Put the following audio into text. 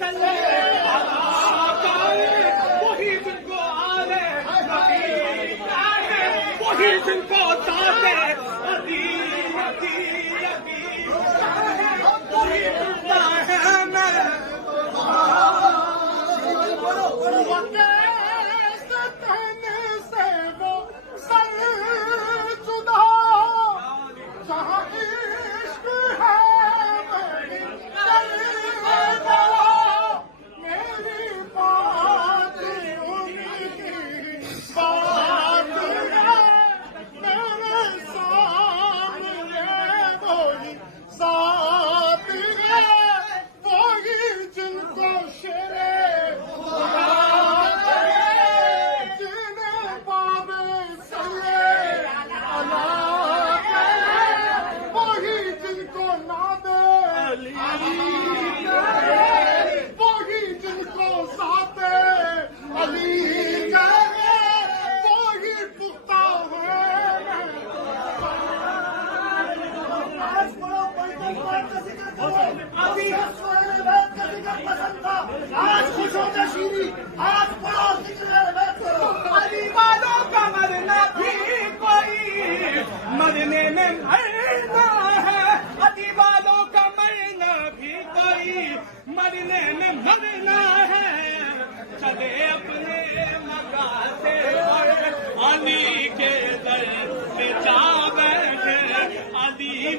चले वही जिनको आले वही जिनको ताते अदी अदी अदी वही मिलता है मेरे आज खुश हो नशीरी आज पढ़ो अली वालों का मरना भी कोई मरने में मरना है अली वालों का मरना भी कोई मरने में मरना है चले अपने मका से और अली के दर पे जा बैठे अली